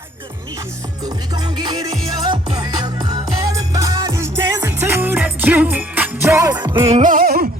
'Cause we gon' get it up. Everybody's dancing to that juke joint love.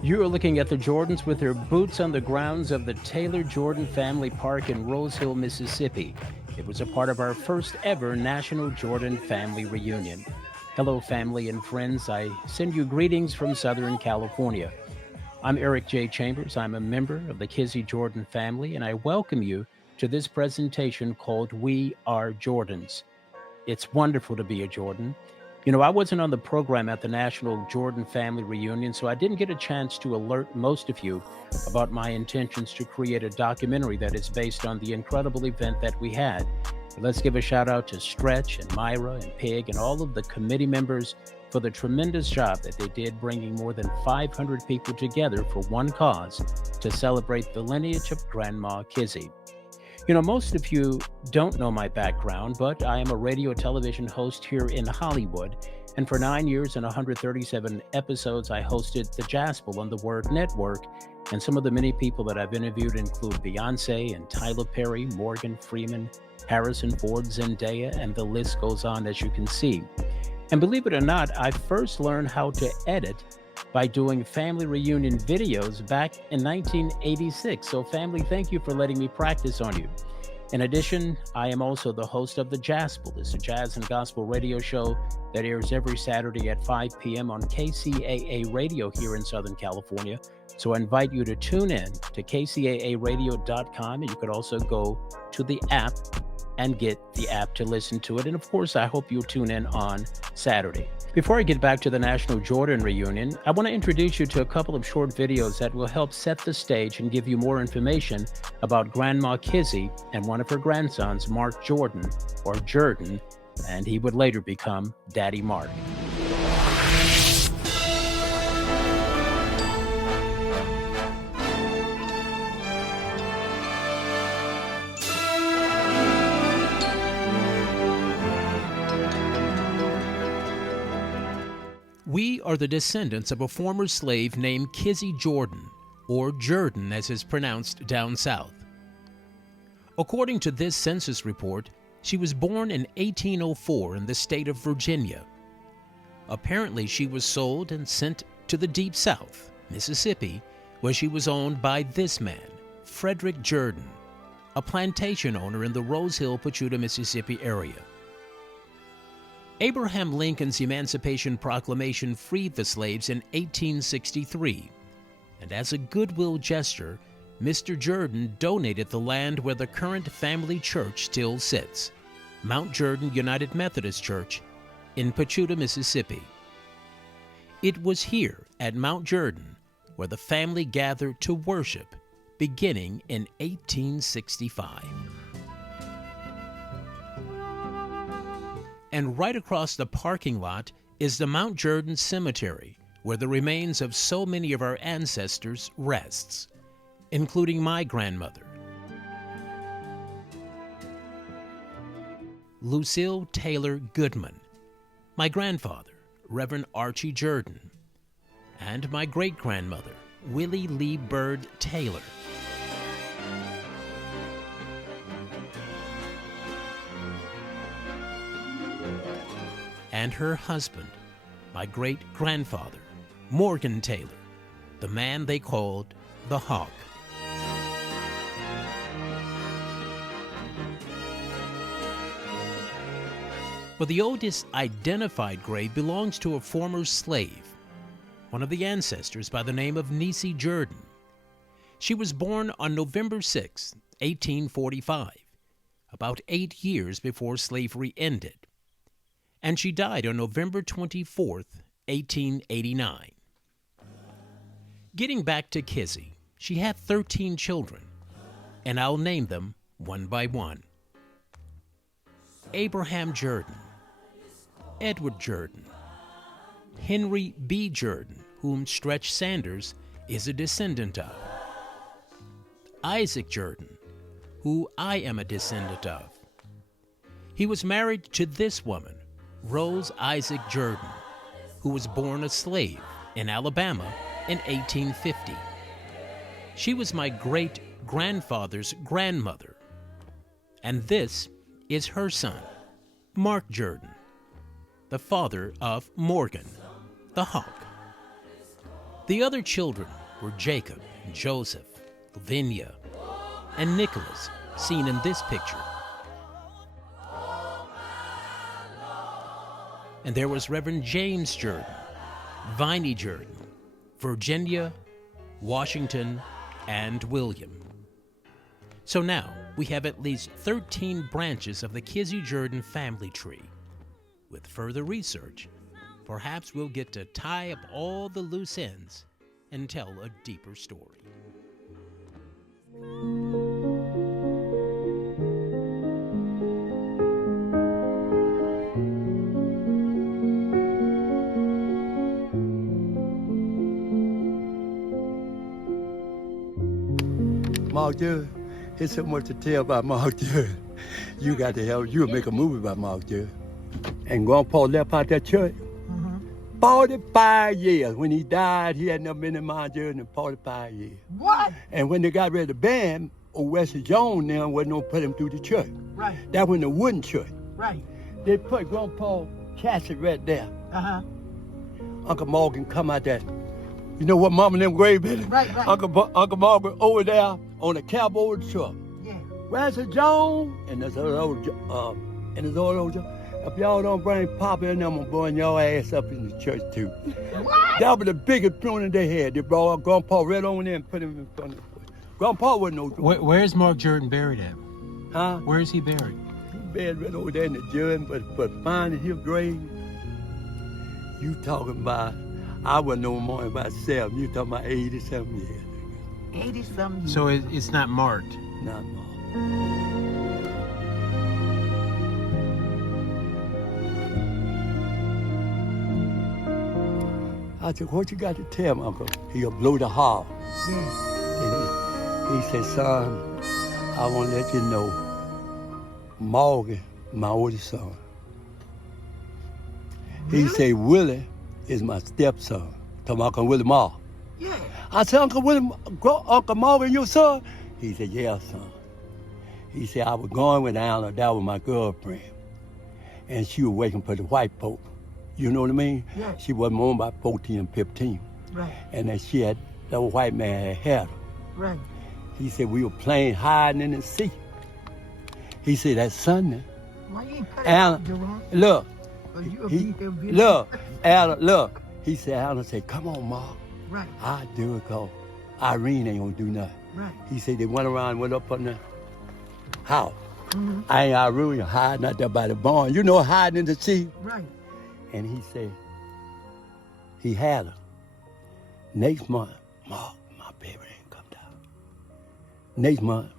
You are looking at the Jordans with their boots on the grounds of the Taylor Jordan Family Park in Rose Hill, Mississippi. It was a part of our first ever National Jordan Family Reunion. Hello, family and friends. I send you greetings from Southern California. I'm Eric J. Chambers. I'm a member of the Kizzy Jordan family, and I welcome you to this presentation called We Are Jordans. It's wonderful to be a Jordan. You know, I wasn't on the program at the National Jordan Family Reunion, so I didn't get a chance to alert most of you about my intentions to create a documentary that is based on the incredible event that we had. But let's give a shout out to Stretch and Myra and Pig and all of the committee members for the tremendous job that they did bringing more than 500 people together for one cause to celebrate the lineage of Grandma Kizzy. You know, most of you don't know my background, but I am a radio television host here in Hollywood. And for 9 years and 137 episodes, I hosted The Jaspel on the Word Network. And some of the many people that I've interviewed include Beyonce and Tyler Perry, Morgan Freeman, Harrison Ford, Zendaya, and the list goes on, as you can see. And believe it or not, I first learned how to edit by doing family reunion videos back in 1986. So family, thank you for letting me practice on you. In addition, I am also the host of The Jaspel. It's a jazz and gospel radio show that airs every Saturday at 5 p.m. on KCAA Radio here in Southern California. So I invite you to tune in to kcaaradio.com, and you could also go to the app and get the app to listen to it. And of course, I hope you'll tune in on Saturday. Before I get back to the National Jordan Reunion, I want to introduce you to a couple of short videos that will help set the stage and give you more information about Grandma Kizzy and one of her grandsons, Mark Jordan, or Jordan, and he would later become Daddy Mark. We are the descendants of a former slave named Kizzy Jordan, or Jordan as is pronounced down south. According to this census report, she was born in 1804 in the state of Virginia. Apparently, she was sold and sent to the Deep South, Mississippi, where she was owned by this man, Frederick Jordan, a plantation owner in the Rose Hill, Pachuta, Mississippi area. Abraham Lincoln's Emancipation Proclamation freed the slaves in 1863, and as a goodwill gesture, Mr. Jordan donated the land where the current family church still sits, Mount Jordan United Methodist Church in Pachuta, Mississippi. It was here at Mount Jordan where the family gathered to worship, beginning in 1865. And right across the parking lot is the Mount Jordan Cemetery, where the remains of so many of our ancestors rests, including my grandmother, Lucille Taylor Goodman, my grandfather, Reverend Archie Jordan, and my great-grandmother, Willie Lee Bird Taylor. And her husband, my great-grandfather, Morgan Taylor, the man they called the Hawk. But the oldest identified grave belongs to a former slave, one of the ancestors by the name of Kizzy Jordan. She was born on November 6, 1845, about 8 years before slavery ended. And she died on November 24th, 1889. Getting back to Kizzy, she had 13 children, and I'll name them one by one. Abraham Jordan, Edward Jordan, Henry B. Jordan, whom Stretch Sanders is a descendant of, Isaac Jordan, who I am a descendant of. He was married to this woman, Rose Isaac Jordan, who was born a slave in Alabama in 1850. She was my great-grandfather's grandmother. And this is her son, Mark Jordan, the father of Morgan, the hawk. The other children were Jacob and Joseph, Lavinia, and Nicholas, seen in this picture. And there was Reverend James Jordan, Viney Jordan, Virginia, Washington, and William. So now we have at least 13 branches of the Kizzy Jordan family tree. With further research, perhaps we'll get to tie up all the loose ends and tell a deeper story. Mark Jordan, there's so much to tell about Mark Jordan. You got to help. You'll make a movie about Mark Jordan. And Grandpa left out that church. 45 years. When he died, he had never been in Mount Jordan in 45 years. What? And when they got ready to ban him, old Wesley Jones now wasn't going to put him through the church. Right. That was the wooden church. Right. They put Grandpa casket right there. Uh-huh. Uncle Morgan come out there. You know what Mama and them grave is? Right, right. Uncle Morgan over there on the cowboy truck. Yeah. Wesley Jones and this old if y'all don't bring Papa and them, I'm gonna burn your ass up in the church too. What? That was the biggest funeral they had. They brought Grandpa right on there and put him in front of the place. Grandpa wasn't no Where's Mark Jordan buried at? Huh? Where is he buried? He buried right over there in the Jordan, but finding his grave, you talking about, I wasn't no more than about 7. You talking about 80-something years. 80-something years. So it's not marked. Not more. I said, what you got to tell me, Uncle? He'll blow the horn. Yeah. And he said, son, I want to let you know, Morgan, my oldest son. Really? He said, Willie is my stepson. Talking about Uncle Willie Moore. Yeah. I said, Uncle Morgan, your son? He said, yeah, son. He said, I was going with Anna, that was my girlfriend. And she was waiting for the white pope. You know what I mean? Yeah. She wasn't more than about 14 and 15. Right. And then she had, that white man had her. Right. He said, we were playing hiding in the sea. He said, that Sunday, Why you ain't cut it Alan, out, Jerome? look, Or you'll he, be here video. look, Alan, look. He said, Alan said, come on, Mark. Right. I do it, cause Irene ain't gonna do nothing. Right. He said, they went around, went up on the house. Mm-hmm. I ain't Irene hiding out there by the barn. You know, hiding in the sea. Right. And he said, he had her. Next month, Mark, my baby ain't come down. Next month,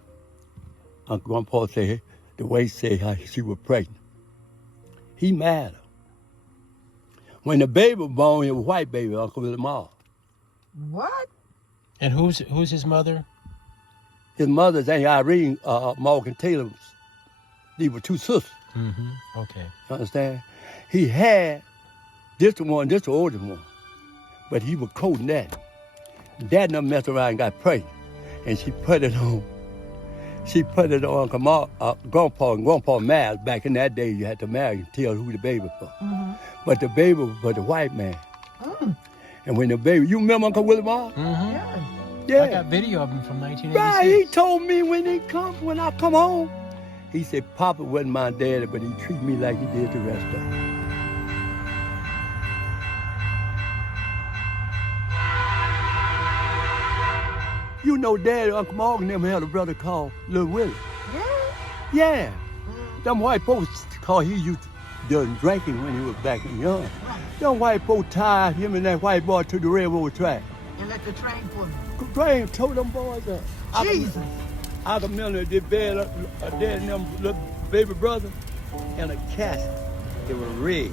Uncle Grandpa said, the way he said how she was pregnant. He mad her. When the baby was born, it was a white baby, Uncle Willie Moore. What? And who's his mother? His mother's ain't Irene, Morgan Taylor. These were two sisters. Mm-hmm. Okay. You understand? He had this the oldest one, but he was coating that. Dad done messed around and got pregnant, and she put it on. She put it on Grandpa and Grandpa married. Back in that day, you had to marry and tell who the baby was for. Mm-hmm. But the baby was for the white man. Mm. And when the baby, you remember Uncle Willie Moore? Mm-hmm. Yeah. Yeah. I got video of him from 1986. Right, he told me when I come home, he said, Papa wasn't my daddy, but he treated me like he did the rest of them. You know, Daddy, Uncle Morgan, them had a brother called Little Willie. Yeah. Yeah. Mm. Them white folks called he used to do drinking when he was back in young. Right. Them white folks tied him and that white boy to the railroad track. And let the train pull him. Train tore them boys up. Jesus. I can remember they buried a dad and them little baby brother in a casket. It was red.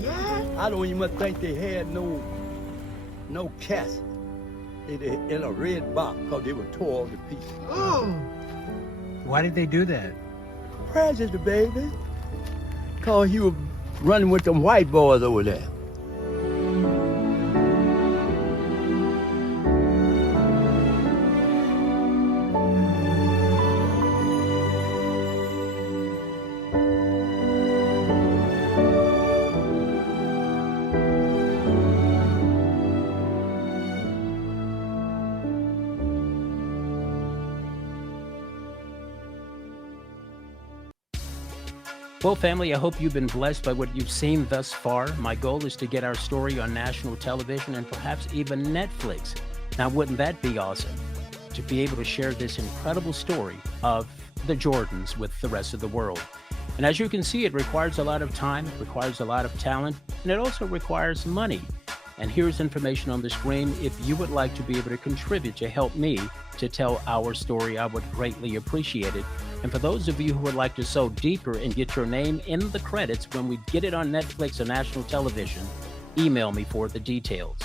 Yeah. I don't even think they had no casket. in a red box because they were tore all to pieces. Oh, why did they do that? Precious, the baby. Because he was running with them white boys over there. Well, family, I hope you've been blessed by what you've seen thus far. My goal is to get our story on national television and perhaps even Netflix. Now, wouldn't that be awesome? To be able to share this incredible story of the Jordans with the rest of the world. And as you can see, it requires a lot of time, it requires a lot of talent, and it also requires money. And here's information on the screen. If you would like to be able to contribute to help me to tell our story, I would greatly appreciate it. And for those of you who would like to sow deeper and get your name in the credits when we get it on Netflix or national television, email me for the details.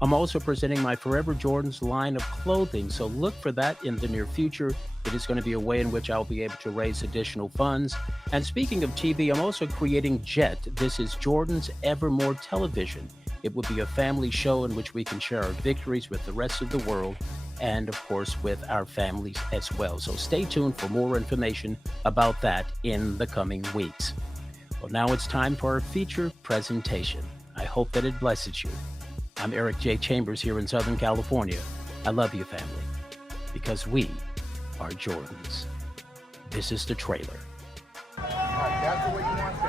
I'm also presenting my Forever Jordans line of clothing, so look for that in the near future. It is going to be a way in which I'll be able to raise additional funds. And speaking of TV, I'm also creating Jet. This is Jordan's Evermore Television. It will be a family show in which we can share our victories with the rest of the world and, of course, with our families as well. So stay tuned for more information about that in the coming weeks. Well, now it's time for our feature presentation. I hope that it blesses you. I'm Eric J. Chambers here in Southern California. I love you, family, because we are Jordans. This is the trailer. That's the way you want it.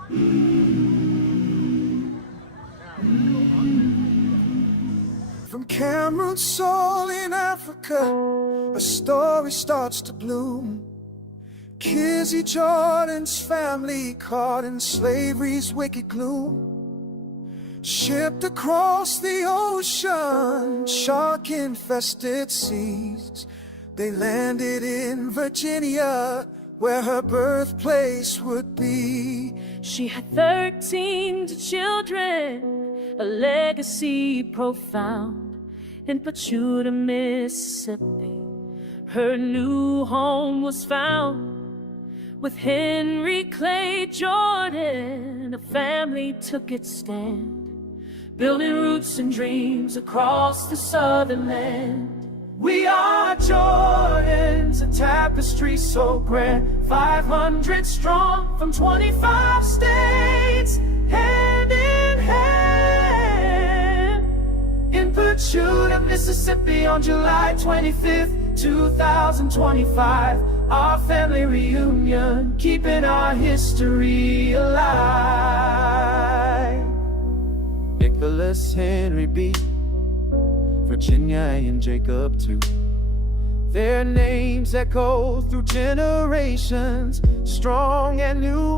Okay. From Cameron's soul in Africa, a story starts to bloom. Kizzy Jordan's family caught in slavery's wicked gloom. Shipped across the ocean, shark-infested seas. They landed in Virginia, where her birthplace would be. She had 13 children, a legacy profound. In Pachuta, Mississippi, her new home was found. With Henry Clay Jordan, a family took its stand, building roots and dreams across the southern land. We are Jordans, a tapestry so grand, 500 strong from 25 states, hand in hand. In Pachuta, Mississippi on July 25th, 2025, our family reunion, keeping our history alive. Nicholas Henry B., Virginia and Jacob too. Their names echo through generations, strong and new.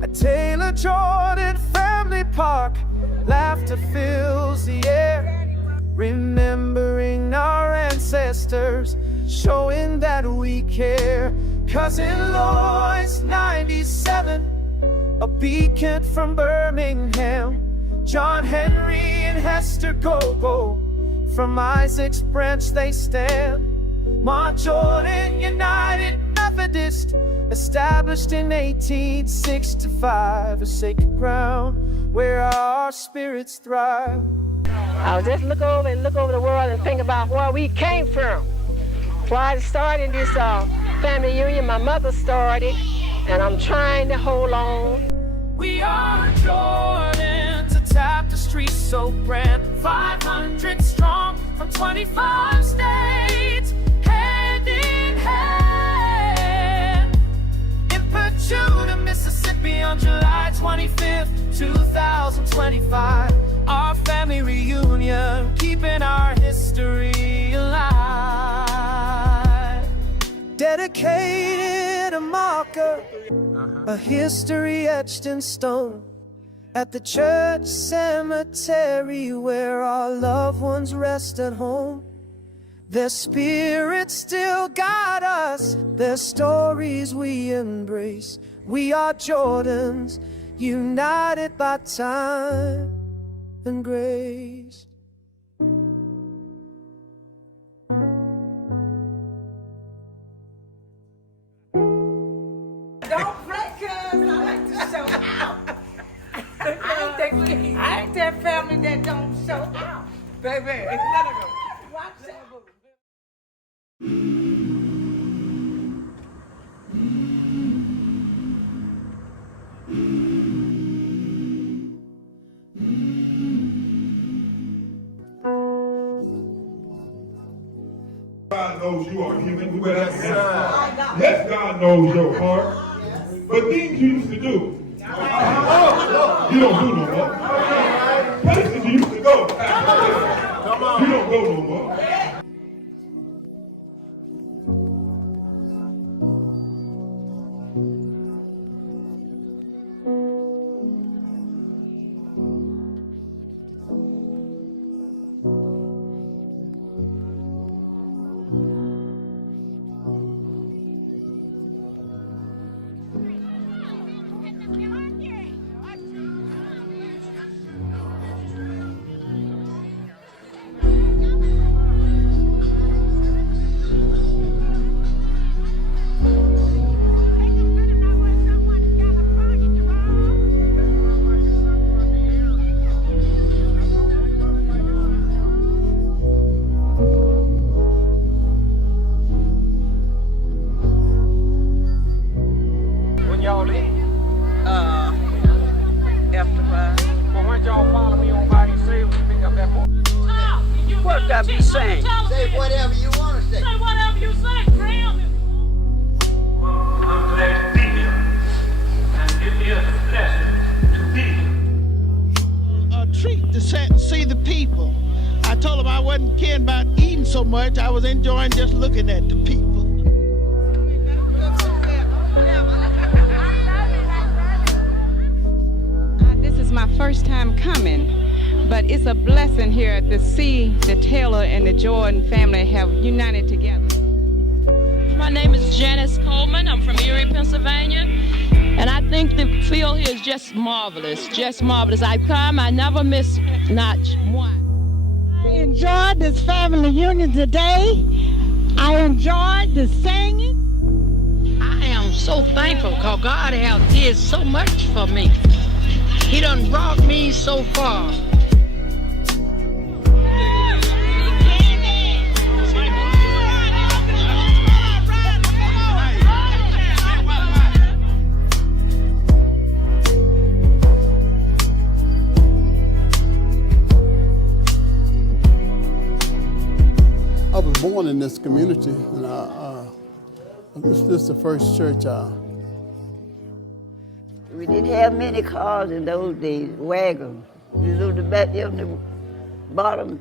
At Taylor Jordan Family Park, laughter fills the air, remembering our ancestors, showing that we care. Cousin Lois, 97, a beacon from Birmingham. John Henry and Hester Gogo, from Isaac's branch they stand. Mount Jordan United Methodist, established in 1865, a sacred ground where our spirits thrive. I'll just look over the world and think about where we came from. Why I started this family union, my mother started, and I'm trying to hold on. We are Jordans, a tapestry so grand, 500 strong from 25 states, hand in hand. In Pachuta, Mississippi on July 25th, 2025, our family reunion, keeping our history alive. Dedicated a marker, a history etched in stone, at the church cemetery where our loved ones rest at home. Their spirits still guide us, their stories we embrace, We are Jordans, united by time and grace. Don't play, cuz I like to show out. I ain't that family that don't show out. Baby, let her go. Watch that. God knows you are human. You better have yes, God knows your heart. But things you used to do, you don't do no more. Places you used to go, you don't go no more. See the people. I told them I wasn't caring about eating so much. I was enjoying just looking at the people. This is my first time coming, but it's a blessing here to see the Taylor and the Jordan family have united together. My name is Janice Coleman. I'm from Erie, Pennsylvania. And I think the feel here is just marvelous, just marvelous. I come, I never miss not one. I enjoyed this family union today. I enjoyed the singing. I am so thankful because God has did so much for me. He done brought me so far. I was born in this community, and this is the first church. We didn't have many cars in those days, wagons. You know, the back there on the bottom.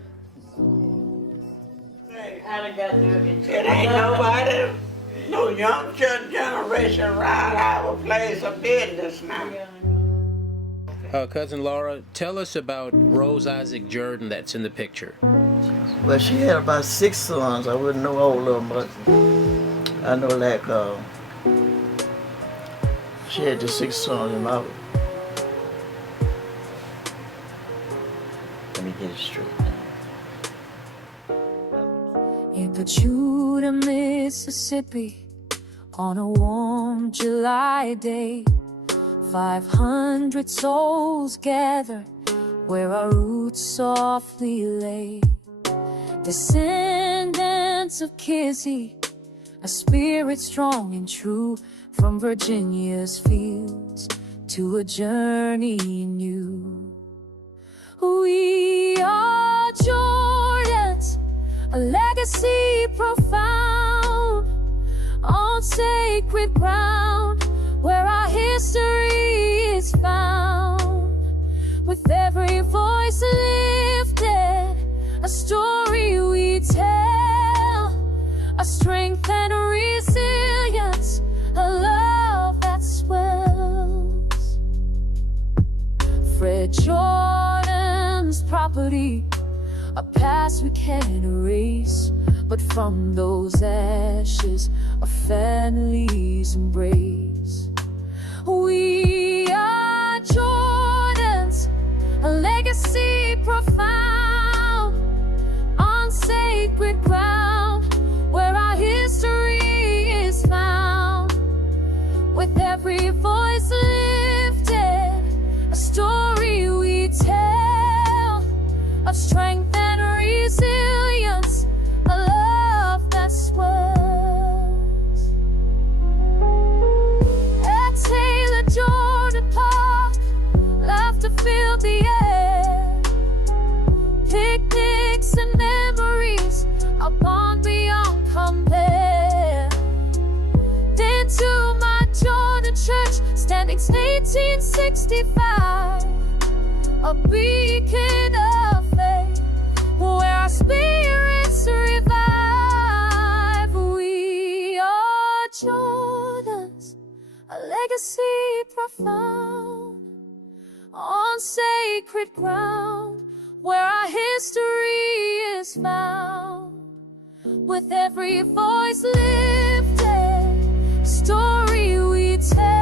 It ain't nobody, no young generation around our place of business now. Cousin Laura, tell us about Rose Isaac Jordan that's in the picture. Well, she had about 6 sons. I wouldn't know all of them, but I know like she had the 6 sons in my. Let me get it straight now. In Pachuta, Mississippi, on a warm July day, 500 souls gather where our roots softly lay. Descendants of Kizzy, a spirit strong and true, from Virginia's fields to a journey new. We are Jordans, a legacy profound, on sacred ground where our history is found. With every voice lifted, a story we tell, a strength and a resilience, a love that swells. Fred Jordan's property, a past we can't erase, but from those ashes, a family's embrace. We are Jordans, a legacy profound on sacred ground where our history is found. With every voice lifted, a story we tell of strength and resilience, a love that swells. At Taylor Jordan Park, laughter filled the air. Picnics and memories, a bond beyond compare. Then to my Jordan church, standing 1865, a beacon of faith, where our spirits revive. We are Jordans, a legacy profound on sacred ground where our history is found. With every voice lifted, story we tell